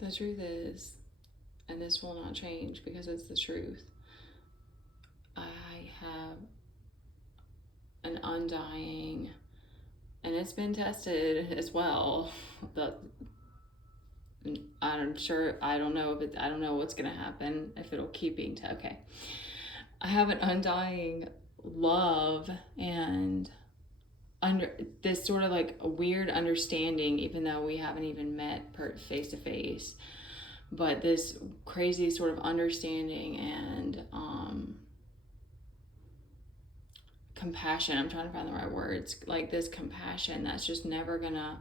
The truth is, and this will not change because it's the truth, I have an undying, and it's been tested as well. The I'm sure I don't know if it. I don't know what's gonna happen if it'll keep being okay. I have an undying love and under this sort of like a weird understanding, even though we haven't even met face to face. But this crazy sort of understanding and compassion. I'm trying to find the right words. Like this compassion that's just never gonna.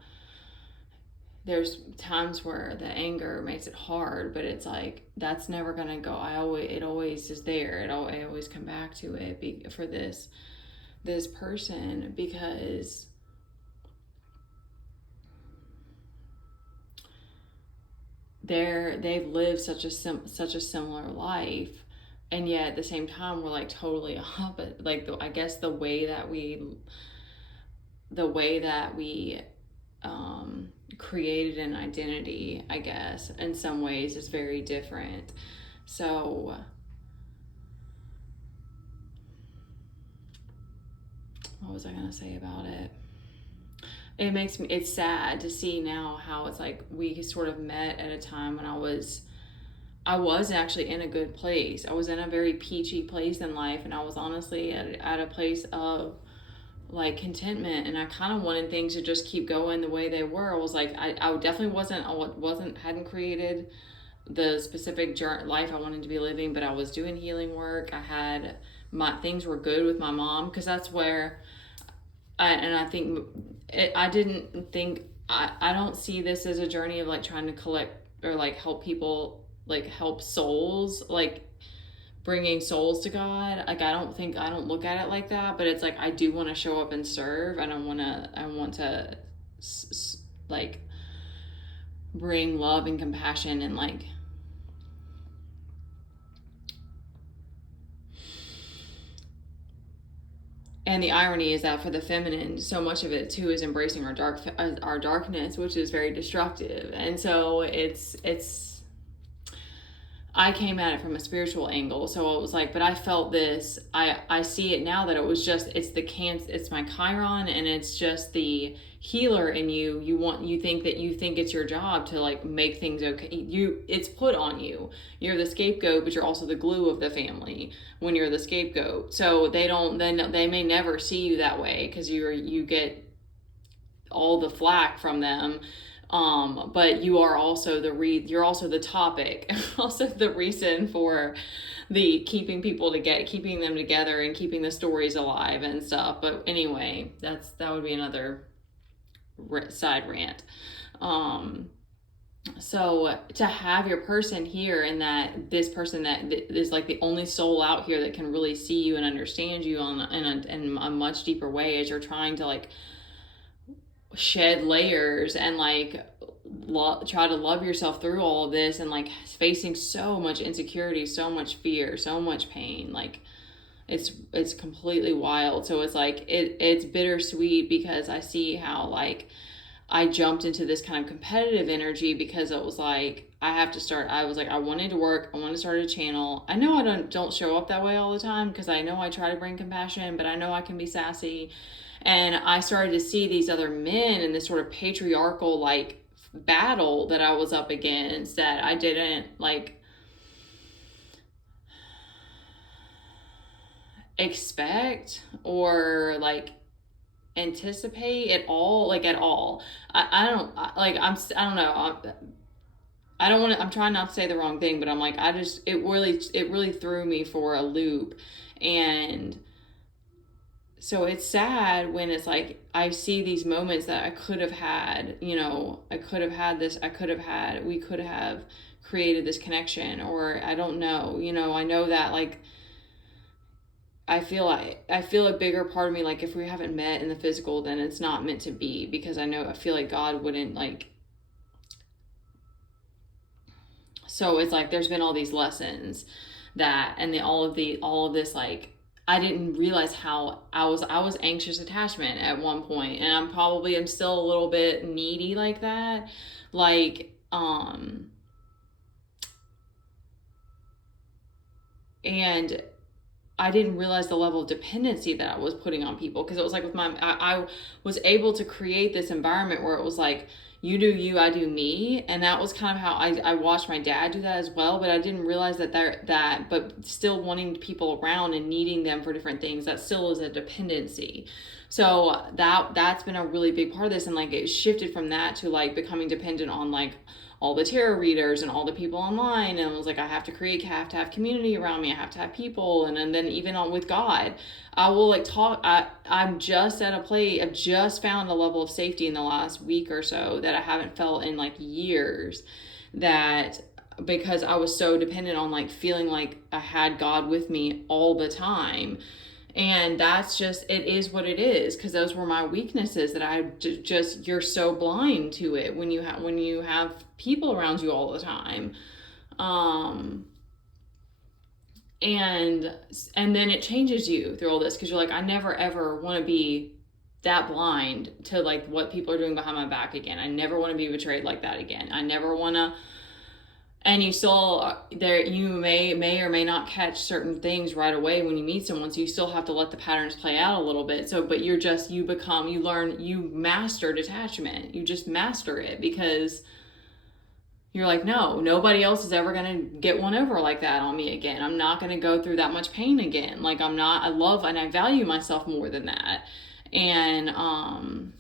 There's times where the anger makes it hard, but it's like that's never gonna go. It always is there. I always come back to it for this person because they've lived such a similar life, and yet at the same time we're like totally opposite. Like I guess the way that we created an identity, I guess, in some ways is very different. So what was I gonna say about it? It's sad to see now how it's like we sort of met at a time when I was actually in a good place. I was in a very peachy place in life, and I was honestly at a place of like contentment, and I kind of wanted things to just keep going the way they were. I was like, I definitely hadn't created the specific life I wanted to be living, but I was doing healing work. Things were good with my mom, because that's where I think I didn't think I don't see this as a journey of like trying to collect or like help people, like help souls, like bringing souls to God. Like I don't look at it like that, but it's like I do want to show up and serve, and I want to like bring love and compassion and like and the irony is that for the feminine, so much of it too is embracing our darkness, which is very destructive. And so it's I came at it from a spiritual angle. So it was like, but I felt this. I see it now that it was just it's my Chiron, and it's just the healer in you. You think it's your job to like make things okay. It's put on you. You're the scapegoat, but you're also the glue of the family when you're the scapegoat. So they may never see you that way because you get all the flack from them. But you are also you're also the topic, also the reason for the keeping them together and keeping the stories alive and stuff. But anyway, that would be another side rant. So to have your person here, and that this person that is like the only soul out here that can really see you and understand you in a much deeper way as you're trying to like shed layers and like try to love yourself through all of this, and like facing so much insecurity, so much fear, so much pain. Like it's completely wild. So it's like it's bittersweet because I see how like I jumped into this kind of competitive energy because it was like I was like I wanted to work, I want to start a channel. I know I don't show up that way all the time because I know I try to bring compassion, but I know I can be sassy. And I started to see these other men in this sort of patriarchal like battle that I was up against that I didn't like expect or like anticipate at all. I don't like I don't know. I don't want to. I'm trying not to say the wrong thing, but I'm like it really threw me for a loop. And so it's sad when it's like I see these moments that I could have had, we could have created this connection, or I don't know, I know that like I feel a bigger part of me, like if we haven't met in the physical, then it's not meant to be, because I feel like God wouldn't like. So it's like there's been all these lessons all of this like I didn't realize how I was anxious attachment at one point, and I'm still a little bit needy like that. Like and I didn't realize the level of dependency that I was putting on people, because it was like with I was able to create this environment where it was like, you do you, I do me. And that was kind of how I watched my dad do that as well. But I didn't realize but still wanting people around and needing them for different things, that still is a dependency. So that's been a really big part of this. And like, it shifted from that to like becoming dependent on like all the tarot readers and all the people online, and it was like, I have to have community around me, I have to have people. And then even on with God, I will like talk, I'm just at a place, I've just found a level of safety in the last week or so that I haven't felt in like years, that because I was so dependent on like feeling like I had God with me all the time. And that's just, it is what it is, because those were my weaknesses that I just, you're so blind to it when you have people around you all the time. And then it changes you through all this, because you're like, I never ever want to be that blind to like what people are doing behind my back again. I never want to be betrayed like that again. I never want to. And you still, there, you may or may not catch certain things right away when you meet someone, so you still have to let the patterns play out a little bit. So, but you master detachment. You just master it, because you're like, no, nobody else is ever going to get one over like that on me again. I'm not going to go through that much pain again. Like, I love and I value myself more than that. And,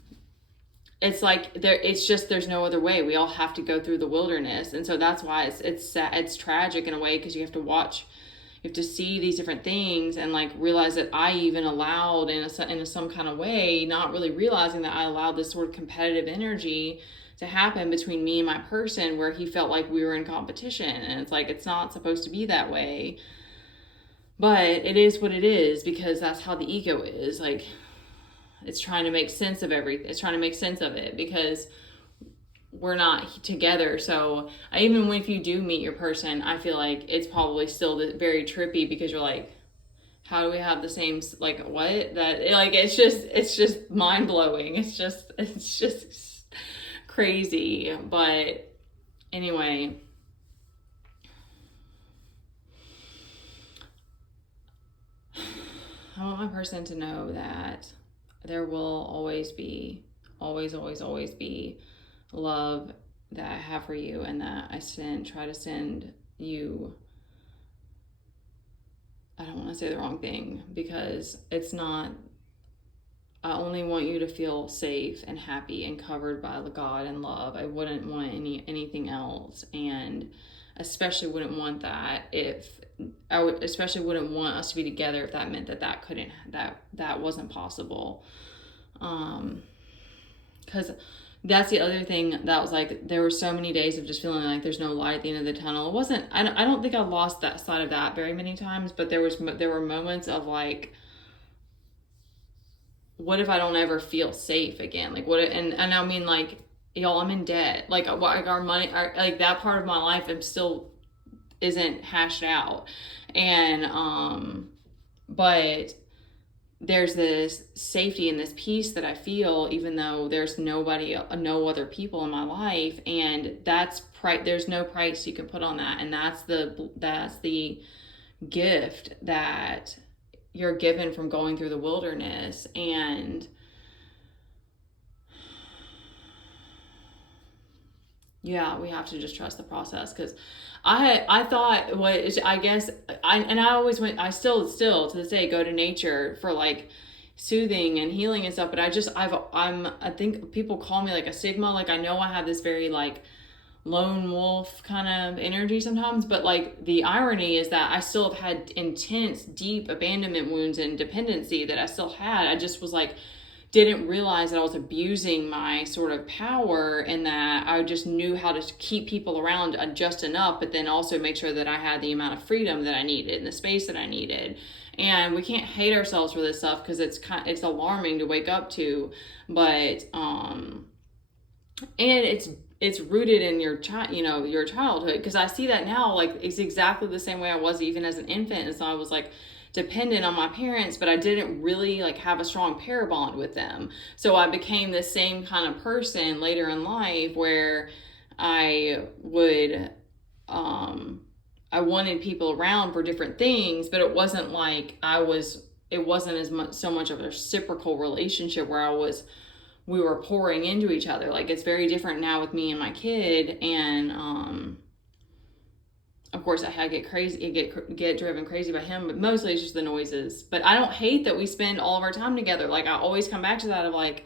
it's like there's no other way. We all have to go through the wilderness. And so that's why it's sad, it's tragic in a way, because you have to see these different things and like realize that I even allowed in some kind of way, not really realizing that I allowed this sort of competitive energy to happen between me and my person, where he felt like we were in competition. And it's like, it's not supposed to be that way, but it is what it is, because that's how the ego is. Like, it's trying to make sense of everything. It's trying to make sense of it, because we're not together. So even if you do meet your person, I feel like it's probably still very trippy, because you're like, how do we have the same, like, what? That, like, it's just mind blowing. It's just crazy. But anyway, I want my person to know that there will always be love that I have for you, and that I try to send you. I don't want to say the wrong thing, because it's not. I only want you to feel safe and happy and covered by God and love. I wouldn't want anything else, and especially wouldn't want that if I would especially wouldn't want us to be together if that meant that wasn't possible. Because that's the other thing that was like, there were so many days of just feeling like there's no light at the end of the tunnel. It wasn't, I don't think I lost that side of that very many times, but there were moments of like, what if I don't ever feel safe again? Like, and I mean, like, y'all, I'm in debt. Like our money, like that part of my life, isn't hashed out. And, but there's this safety and this peace that I feel, even though there's no other people in my life. And there's no price you can put on that. And that's the gift that you're given from going through the wilderness. And yeah, we have to just trust the process, because I thought I still to this day go to nature for like soothing and healing and stuff, but I think people call me like a Sigma. Like, I know I have this very like lone wolf kind of energy sometimes, but like the irony is that I still have had intense, deep abandonment wounds and dependency that I still had. I just was like, didn't realize that I was abusing my sort of power, and that I just knew how to keep people around just enough, but then also make sure that I had the amount of freedom that I needed and the space that I needed. And we can't hate ourselves for this stuff, because it's alarming to wake up to, but and it's rooted in your childhood, because I see that now, like, it's exactly the same way I was even as an infant. And so I was like dependent on my parents, but I didn't really like have a strong pair bond with them. So I became the same kind of person later in life, where I would I wanted people around for different things, but it wasn't like it wasn't as much, so much of a reciprocal relationship where we were pouring into each other. Like, it's very different now with me and my kid. And, of course I get driven crazy by him, but mostly it's just the noises. But I don't hate that we spend all of our time together. Like, I always come back to that of like,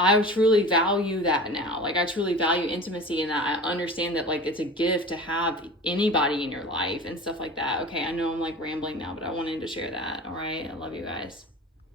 I truly value that now. Like, I truly value intimacy, and that I understand that, like, it's a gift to have anybody in your life and stuff like that. Okay, I know I'm like rambling now, but I wanted to share that. All right, I love you guys.